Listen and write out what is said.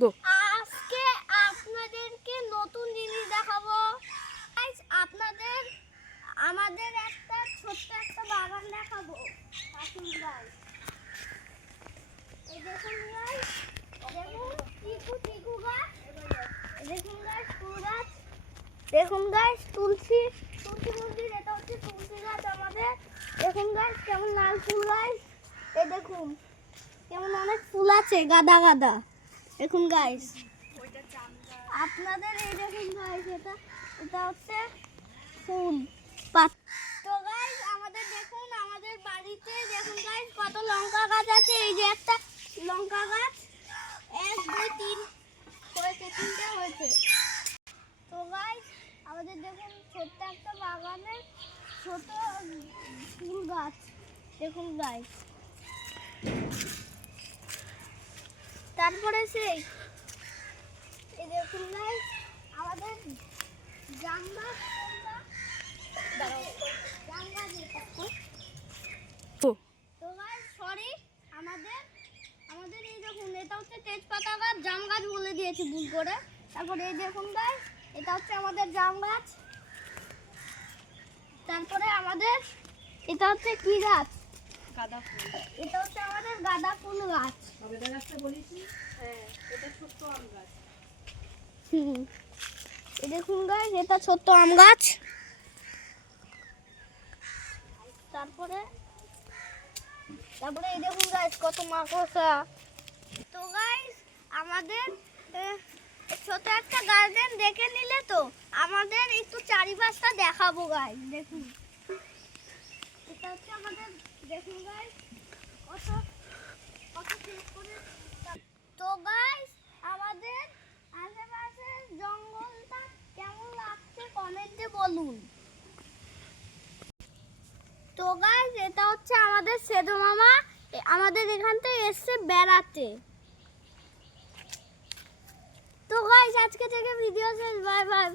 আজকে আপনাদেরকে নতুন জিনিস দেখাবো। আমাদের একটা ছোট্ট একটা বাগান দেখাবো। আসুন গাইস, এই দেখুন গাইস, দেখুন চিকু গাছ, দেখুন গাইস ফুল গাছ, দেখুন গাইস তুলসী মন্দির, এটা হচ্ছে তুলসী গাছ আমাদের। দেখুন গাইস কেমন লাল ফুল গাইস, এই দেখুন কেমন অনেক ফুল আছে গাদা। দেখুন গাইস আপনাদের এই দেখুন গাইস, এটা হচ্ছে ফুল পাত। তো গাইস আমাদের দেখুন, আমাদের বাড়িতে দেখুন গাইস কত লঙ্কা গাছ আছে। এই যে একটা লঙ্কা গাছ, 1 2 3 হয়েছে, 3টে হয়েছে। তো গাইস আমাদের দেখুন ছোট্ট একটা বাগানে ছোট ফুল গাছ, দেখুন গাইস। তারপরে এই দেখুন গাইস আমাদের জাম গাছ, তো গাইস সরি, আমাদের এই দেখুন এটা হচ্ছে তেজপাতা গাছ, জাম গাছ বলে দিয়েছি ভুল করে। তারপরে এই দেখুন গাইস এটা হচ্ছে আমাদের জাম গাছ। তারপরে আমাদের এটা হচ্ছে কি গাছ? গাঁদা ফুল। এটা হচ্ছে আমাদের গাঁদা ফুল গাছ। গাঁদা গাছটা বলেছি, হ্যাঁ এটা ছোট্ট আম গাছ। এই দেখুন গাইস এটা ছোট্ট আম গাছ। তারপরে এই দেখুন গাইস কত মাকড়সা। তো গাইস আমাদের ছোট একটা গার্ডেন দেখে নিলে তো আমাদের একটু চারিপাশটা দেখাবো গাইস। দেখুন এটা হচ্ছে আমাদের, দেখুন গাইস কত করে। তো গাইস আমাদের আশেপাশের জঙ্গলটা কেমন লাগছে কমেন্টে বলুন। তো গাইস এটা হচ্ছে আমাদের সেদু মামা, আমাদের এখান থেকে এসছে বেড়াতে। তো গাইস আজকে থেকে ভিডিও শেষ, বাই বাই।